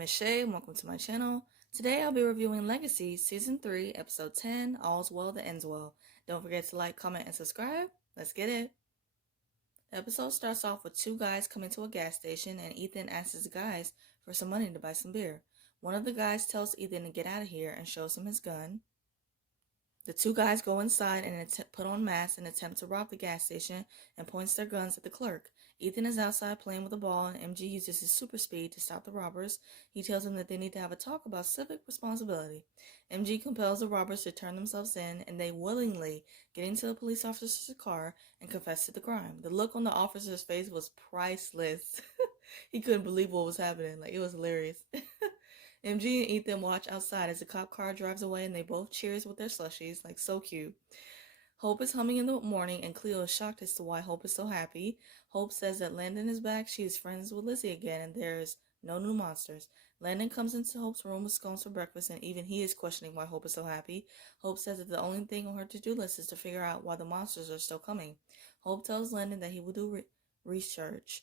name is Shay, and welcome to my channel. Today I'll be reviewing Legacies Season 3, Episode 10, All's Well That Ends Well. Don't forget to like, comment, and subscribe. Let's get it. The episode starts off with two guys coming to a gas station, and Ethan asks the guys for some money to buy some beer. One of the guys tells Ethan to get out of here and shows him his gun. The two guys go inside and put on masks and attempt to rob the gas station and points their guns at the clerk. Ethan is outside playing with a ball and MG uses his super speed to stop the robbers. He tells them that they need to have a talk about civic responsibility. MG compels the robbers to turn themselves in, and they willingly get into the police officer's car and confess to the crime. The look on the officer's face was priceless. He couldn't believe what was happening. It was hilarious. MG and Ethan watch outside as the cop car drives away, and they both cheers with their slushies, so cute. Hope is humming in the morning, and Cleo is shocked as to why Hope is so happy. Hope says that Landon is back, she is friends with Lizzie again, and there's no new monsters. Landon comes into Hope's room with scones for breakfast, and even he is questioning why Hope is so happy. Hope says that the only thing on her to-do list is to figure out why the monsters are still coming. Hope tells Landon that he will do research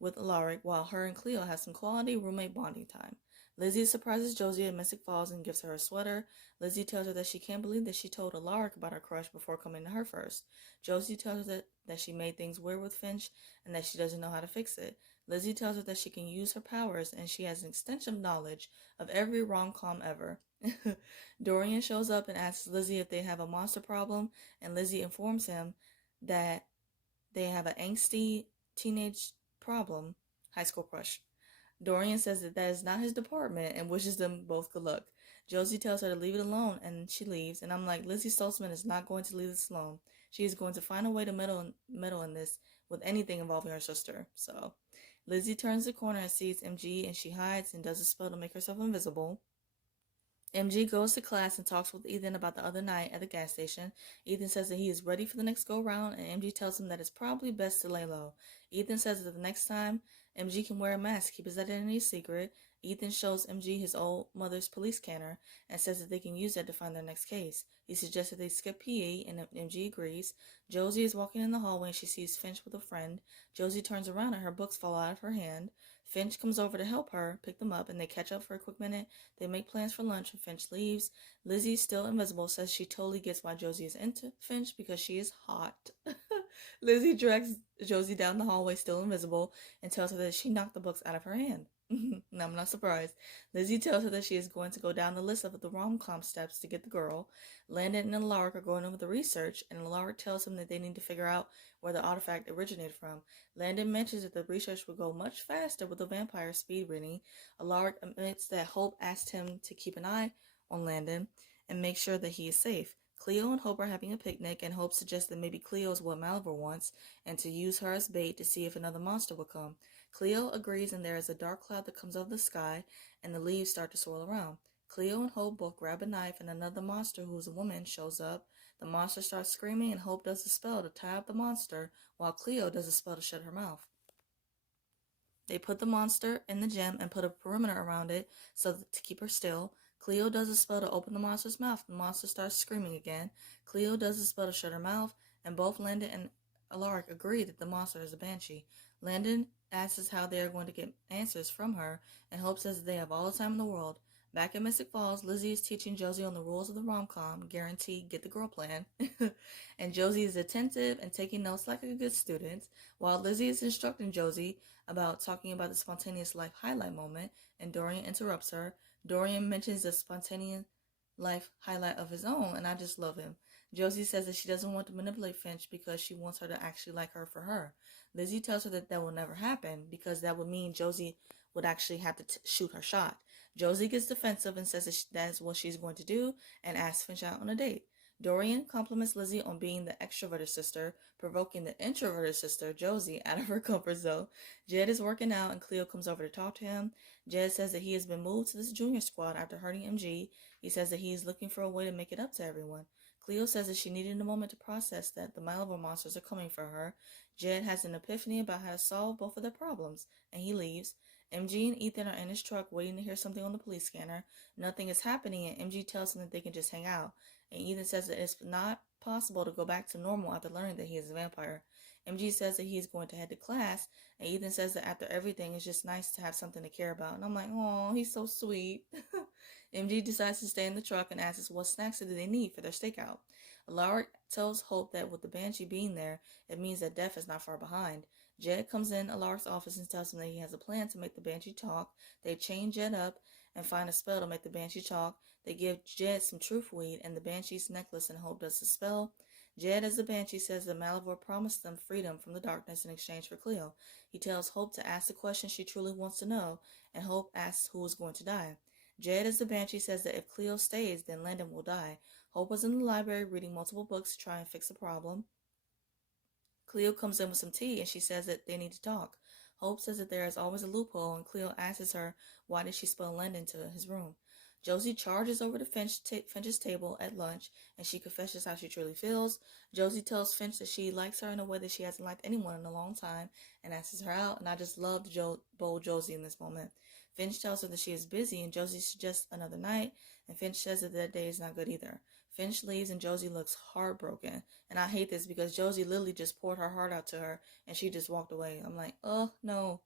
with Alaric while her and Cleo have some quality roommate bonding time. Lizzie surprises Josie at Mystic Falls and gives her a sweater. Lizzie tells her that she can't believe that she told Alaric about her crush before coming to her first. Josie tells her that she made things weird with Finch and that she doesn't know how to fix it. Lizzie tells her that she can use her powers and she has an extensive knowledge of every rom-com ever. Dorian shows up and asks Lizzie if they have a monster problem, and Lizzie informs him that they have an angsty teenage problem, high school crush. Dorian says that is not his department and wishes them both good luck. Josie tells her to leave it alone, and she leaves. And I'm like, Lizzie Stoltzman is not going to leave this alone. She is going to find a way to meddle in this with anything involving her sister. So Lizzie turns the corner and sees MG, and she hides and does a spell to make herself invisible. MG goes to class and talks with Ethan about the other night at the gas station. Ethan says that he is ready for the next go-round, and MG tells him that it's probably best to lay low. Ethan says that the next time MG can wear a mask, keep his identity secret. Ethan shows MG his old mother's police scanner and says that they can use that to find their next case. He suggests that they skip PE, and MG agrees. Josie is walking in the hallway and she sees Finch with a friend. Josie turns around and her books fall out of her hand. Finch comes over to help her pick them up, and they catch up for a quick minute. They make plans for lunch and Finch leaves. Lizzie, still invisible, says she totally gets why Josie is into Finch because she is hot. Lizzie drags Josie down the hallway, still invisible, and tells her that she knocked the books out of her hand. And I'm not surprised. Lizzie tells her that she is going to go down the list of the rom-com steps to get the girl. Landon and Alaric are going over the research, and Alaric tells him that they need to figure out where the artifact originated from. Landon mentions that the research would go much faster with the vampire speed reading. Alaric admits that Hope asked him to keep an eye on Landon and make sure that he is safe. Cleo and Hope are having a picnic, and Hope suggests that maybe Cleo is what Malivore wants, and to use her as bait to see if another monster will come. Cleo agrees, and there is a dark cloud that comes out of the sky, and the leaves start to swirl around. Cleo and Hope both grab a knife, and another monster, who is a woman, shows up. The monster starts screaming, and Hope does a spell to tie up the monster, while Cleo does a spell to shut her mouth. They put the monster in the gym and put a perimeter around it to keep her still. Cleo does a spell to open the monster's mouth. The monster starts screaming again. Cleo does a spell to shut her mouth, and both Landon and Alaric agree that the monster is a banshee. Landon asks how they are going to get answers from her, and Hope says that they have all the time in the world. Back at Mystic Falls, Lizzie is teaching Josie on the rules of the rom-com, guaranteed get the girl plan. And Josie is attentive and taking notes like a good student, while Lizzie is instructing Josie about talking about the spontaneous life highlight moment, and Dorian interrupts her. Dorian mentions the spontaneous life highlight of his own, and I just love him. Josie says that she doesn't want to manipulate Finch because she wants her to actually like her for her. Lizzie tells her that will never happen because that would mean Josie would actually have to shoot her shot. Josie gets defensive and says that is what she's going to do and asks Finch out on a date. Dorian compliments Lizzie on being the extroverted sister, provoking the introverted sister, Josie, out of her comfort zone. Jed is working out and Cleo comes over to talk to him. Jed says that he has been moved to this junior squad after hurting MG. He says that he is looking for a way to make it up to everyone. Cleo says that she needed a moment to process that the Malivore monsters are coming for her. Jed has an epiphany about how to solve both of their problems, and he leaves. MG and Ethan are in his truck waiting to hear something on the police scanner. Nothing is happening, and MG tells him that they can just hang out. And Ethan says that it's not possible to go back to normal after learning that he is a vampire. MG says that he's going to head to class, and Ethan says that after everything, it's just nice to have something to care about. And I'm like, oh, he's so sweet. MG decides to stay in the truck and asks what snacks do they need for their stakeout. Alaric tells Hope that with the Banshee being there, it means that death is not far behind. Jed comes in Alaric's office and tells him that he has a plan to make the Banshee talk. They chain Jed up and find a spell to make the Banshee talk. They give Jed some truth weed and the Banshee's necklace, and Hope does the spell. Jed, as the Banshee, says that Malivore promised them freedom from the darkness in exchange for Cleo. He tells Hope to ask the question she truly wants to know, and Hope asks who is going to die. Jed, as the Banshee, says that if Cleo stays, then Landon will die. Hope was in the library reading multiple books to try and fix the problem. Cleo comes in with some tea, and she says that they need to talk. Hope says that there is always a loophole, and Cleo asks her why did she spell Landon to his room. Josie charges over to Finch's table at lunch, and she confesses how she truly feels. Josie tells Finch that she likes her in a way that she hasn't liked anyone in a long time, and asks her out, and I just loved bold Josie in this moment. Finch tells her that she is busy, and Josie suggests another night, and Finch says that that day is not good either. Finch leaves, and Josie looks heartbroken, and I hate this because Josie literally just poured her heart out to her, and she just walked away. I'm like, oh, no.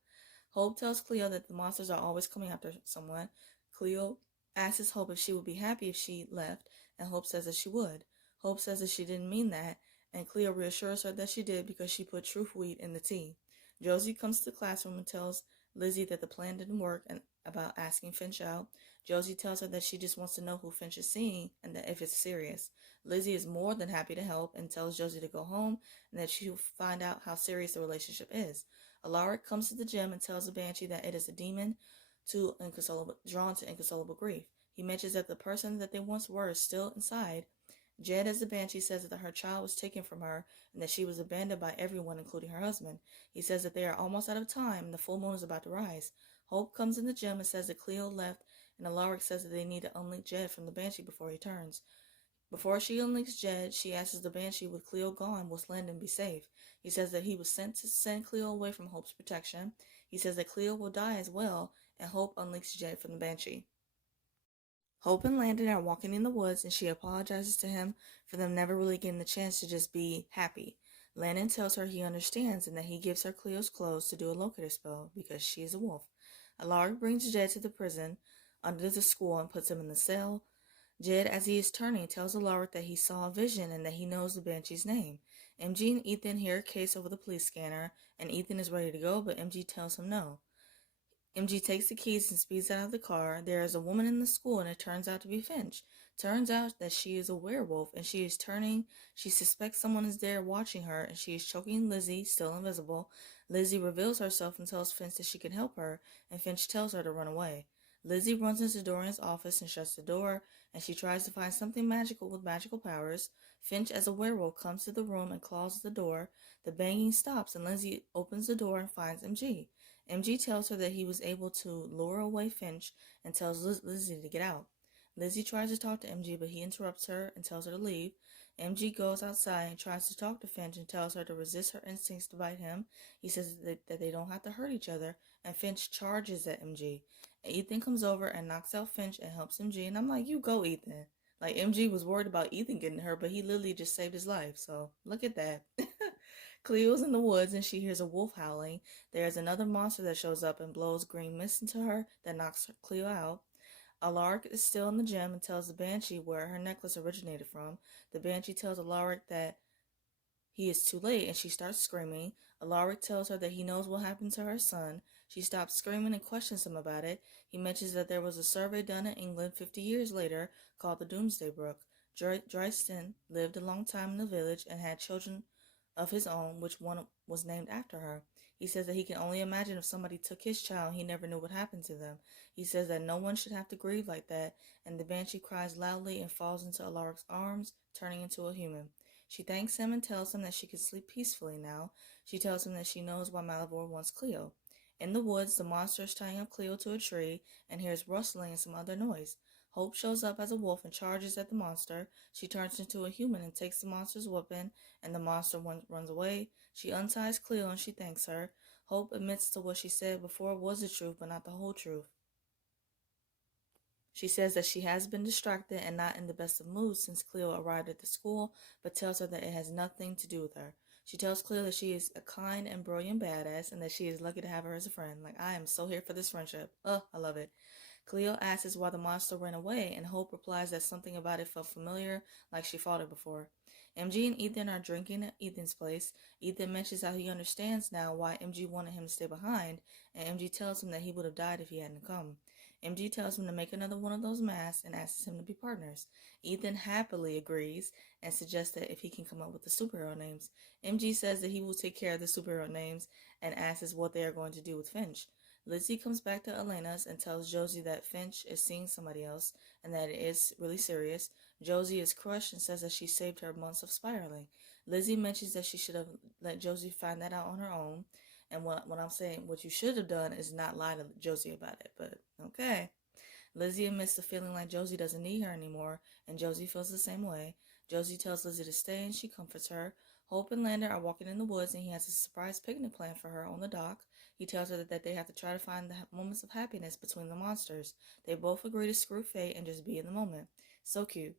Hope tells Cleo that the monsters are always coming after someone. Cleo asks Hope if she would be happy if she left, and Hope says that she would. Hope says that she didn't mean that, and Cleo reassures her that she did because she put truth weed in the tea. Josie comes to the classroom and tells Lizzie that the plan didn't work and about asking Finch out. Josie tells her that she just wants to know who Finch is seeing and that if it's serious. Lizzie is more than happy to help and tells Josie to go home and that she will find out how serious the relationship is. Alaric comes to the gym and tells the Banshee that it is a demon drawn to inconsolable grief. He mentions that the person that they once were is still inside. Jed, as the Banshee, says that her child was taken from her and that she was abandoned by everyone, including her husband. He says that they are almost out of time and the full moon is about to rise. Hope comes in the gym and says that Cleo left, and Alaric says that they need to unlink Jed from the Banshee before he turns. Before she unlinks Jed, she asks the Banshee, with Cleo gone, will Landon be safe? He says that he was sent to send Cleo away from Hope's protection. He says that Cleo will die as well, and Hope unlinks Jed from the Banshee. Hope and Landon are walking in the woods, and she apologizes to him for them never really getting the chance to just be happy. Landon tells her he understands and that he gives her Cleo's clothes to do a locator spell because she is a wolf. Alaric brings Jed to the prison under the school and puts him in the cell. Jed, as he is turning, tells Alaric that he saw a vision and that he knows the Banshee's name. MG and Ethan hear a case over the police scanner, and Ethan is ready to go, but MG tells him no. MG takes the keys and speeds out of the car. There is a woman in the school, and it turns out to be Finch. Turns out that she is a werewolf, and she is turning. She suspects someone is there watching her, and she is choking Lizzie, still invisible. Lizzie reveals herself and tells Finch that she can help her, and Finch tells her to run away. Lizzie runs into Dorian's office and shuts the door, and she tries to find something magical with magical powers. Finch, as a werewolf, comes to the room and claws at the door. The banging stops, and Lizzie opens the door and finds MG. MG tells her that he was able to lure away Finch and tells Lizzie to get out. Lizzie tries to talk to MG, but he interrupts her and tells her to leave. MG goes outside and tries to talk to Finch and tells her to resist her instincts to bite him. He says that they don't have to hurt each other, and Finch charges at MG. And Ethan comes over and knocks out Finch and helps MG, and I'm like, you go, Ethan. Like, MG was worried about Ethan getting hurt, but he literally just saved his life, so look at that. Cleo's in the woods and she hears a wolf howling. There's another monster that shows up and blows green mist into her that knocks Cleo out. Alaric is still in the gym and tells the Banshee where her necklace originated from. The Banshee tells Alaric that he is too late and she starts screaming. Alaric tells her that he knows what happened to her son. She stops screaming and questions him about it. He mentions that there was a survey done in England 50 years later called the Doomsday Book. Dryston lived a long time in the village and had children of his own, which one was named after her. He says that he can only imagine if somebody took his child and he never knew what happened to them. He says that no one should have to grieve like that, and the Banshee cries loudly and falls into Alaric's arms, turning into a human. She thanks him and tells him that she can sleep peacefully now. She tells him that she knows why Malivore wants Cleo. In the woods, the monster is tying up Cleo to a tree and hears rustling and some other noise. Hope shows up as a wolf and charges at the monster. She turns into a human and takes the monster's weapon, and the monster runs away. She unties Cleo and she thanks her. Hope admits to what she said before was the truth, but not the whole truth. She says that she has been distracted and not in the best of moods since Cleo arrived at the school, but tells her that it has nothing to do with her. She tells Cleo that she is a kind and brilliant badass and that she is lucky to have her as a friend. Like, I am so here for this friendship. Oh, I love it. Cleo asks why the monster ran away, and Hope replies that something about it felt familiar, like she fought it before. MG and Ethan are drinking at Ethan's place. Ethan mentions how he understands now why MG wanted him to stay behind, and MG tells him that he would have died if he hadn't come. MG tells him to make another one of those masks and asks him to be partners. Ethan happily agrees and suggests that if he can come up with the superhero names. MG says that he will take care of the superhero names and asks what they are going to do with Finch. Lizzie comes back to Elena's and tells Josie that Finch is seeing somebody else and that it is really serious. Josie is crushed and says that she saved her months of spiraling. Lizzie mentions that she should have let Josie find that out on her own. And what I'm saying, what you should have done is not lie to Josie about it, but okay. Lizzie admits to feeling like Josie doesn't need her anymore, and Josie feels the same way. Josie tells Lizzie to stay, and she comforts her. Hope and Lander are walking in the woods, and he has a surprise picnic planned for her on the dock. He tells her that they have to try to find the moments of happiness between the monsters. They both agree to screw fate and just be in the moment. So cute.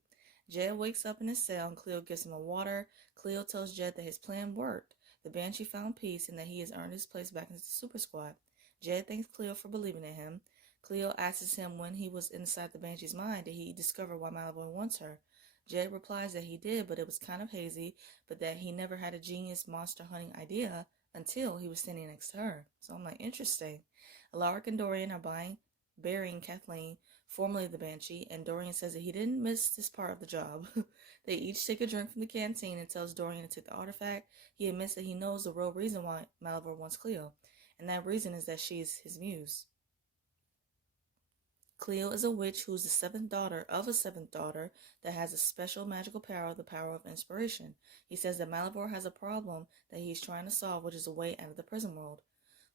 Jed wakes up in his cell, and Cleo gives him a water. Cleo tells Jed that his plan worked. The Banshee found peace and that he has earned his place back into the Super Squad. Jed thanks Cleo for believing in him. Cleo asks him when he was inside the Banshee's mind did he discover why Malavoy wants her. Jed replies that he did, but it was kind of hazy, but that he never had a genius monster hunting idea until he was standing next to her. So I'm like, interesting. Alaric and Dorian are burying Kathleen, formerly the Banshee, and Dorian says that he didn't miss this part of the job. They each take a drink from the canteen and tells Dorian to take the artifact. He admits that he knows the real reason why Malivore wants Cleo, and that reason is that she's his muse. Cleo is a witch who is the seventh daughter of a seventh daughter that has a special magical power, the power of inspiration. He says that Malivore has a problem that he's trying to solve, which is a way out of the prison world.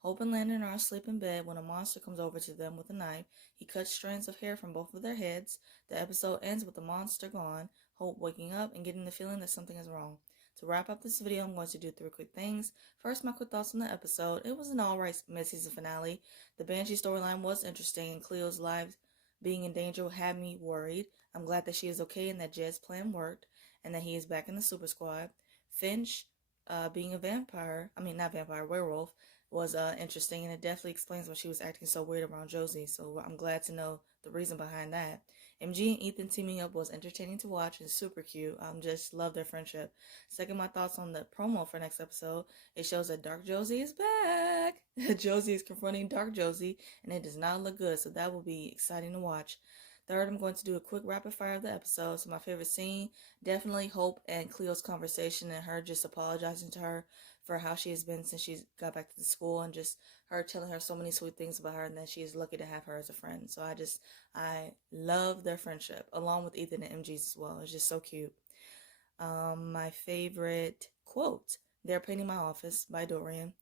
Hope and Landon are asleep in bed when a monster comes over to them with a knife. He cuts strands of hair from both of their heads. The episode ends with the monster gone, Hope waking up and getting the feeling that something is wrong. To wrap up this video, I'm going to do 3 quick things. First, my quick thoughts on the episode. It was an alright mid-season finale. The Banshee storyline was interesting, and Cleo's life being in danger had me worried. I'm glad that she is okay and that Jed's plan worked, and that he is back in the Super Squad. Finch, being a werewolf, was interesting, and it definitely explains why she was acting so weird around Josie, so I'm glad to know the reason behind that. MG and Ethan teaming up was entertaining to watch and super cute. Just love their friendship. Second, my thoughts on the promo for next episode. It shows that Dark Josie is back. Josie is confronting Dark Josie, and it does not look good, so that will be exciting to watch. Third, I'm going to do a quick rapid fire of the episode. So my favorite scene, definitely Hope and Cleo's conversation and her just apologizing to her for how she has been since she got back to the school, and just her telling her so many sweet things about her and that she is lucky to have her as a friend. So I love their friendship, along with Ethan and MG's as well. It's just so cute. My favorite quote, "They're painting my office" by Dorian.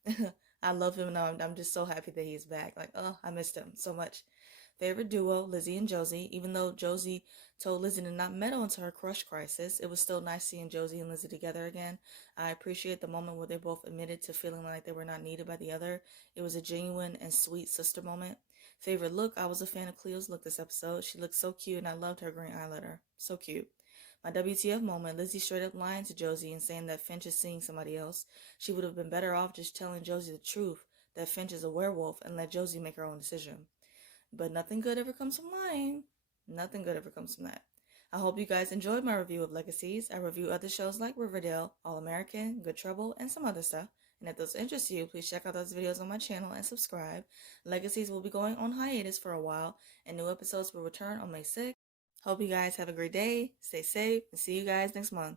I love him, and I'm just so happy that he's back. Like, oh, I missed him so much. Favorite duo, Lizzie and Josie. Even though Josie told Lizzie to not meddle into her crush crisis, it was still nice seeing Josie and Lizzie together again. I appreciate the moment where they both admitted to feeling like they were not needed by the other. It was a genuine and sweet sister moment. Favorite look, I was a fan of Cleo's look this episode. She looked so cute, and I loved her green eyeliner. So cute. My WTF moment, Lizzie straight up lying to Josie and saying that Finch is seeing somebody else. She would have been better off just telling Josie the truth, that Finch is a werewolf, and let Josie make her own decision. But nothing good ever comes from lying. Nothing good ever comes from that. I hope you guys enjoyed my review of Legacies. I review other shows like Riverdale, All American, Good Trouble, and some other stuff. And if those interest you, please check out those videos on my channel and subscribe. Legacies will be going on hiatus for a while, and new episodes will return on May 6th. Hope you guys have a great day, stay safe, and see you guys next month.